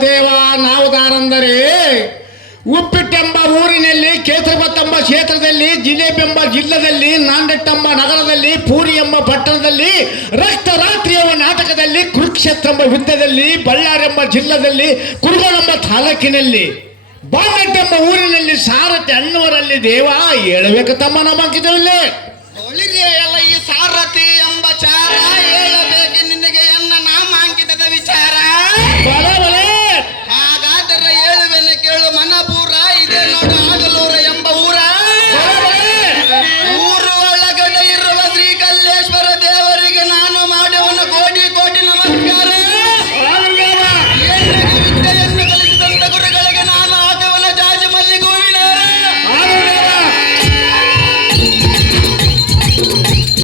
ದೇವ, ನಾವು ಉಪ್ಪಿಟ್ಟೆಂಬ ಊರಿನಲ್ಲಿ, ಕೇಸರಿಬತ್ತೆಂಬ ಕ್ಷೇತ್ರದಲ್ಲಿ, ಜಿಲೇಬೆಂಬ ಜಿಲ್ಲದಲ್ಲಿ, ನಾಂದೆಟ್ಟೆಂಬ ನಗರದಲ್ಲಿ ಪೂರಿ ಎಂಬ ಪಟ್ಟಣದಲ್ಲಿ ರಕ್ತ ರಾತ್ರಿಯವ ನಾಟಕದಲ್ಲಿ ಕುರುಕ್ಷೇತ್ರ ಎಂಬ ಯುದ್ಧದಲ್ಲಿ ಬಳ್ಳಾರೆಂಬ ಜಿಲ್ಲದಲ್ಲಿ ಕುರುಗೋಳೆಂಬ ತಾಲೂಕಿನಲ್ಲಿ ಬಾಂಡೆಟ್ಟೆಂಬ ಊರಿನಲ್ಲಿ ಸಾರಥಿ ಅಣ್ಣವರಲ್ಲಿ ದೇವ ಹೇಳಬೇಕು ತಮ್ಮ ನಮ್ಮ ಅಂಕಿತವಿಲ್ಲೇ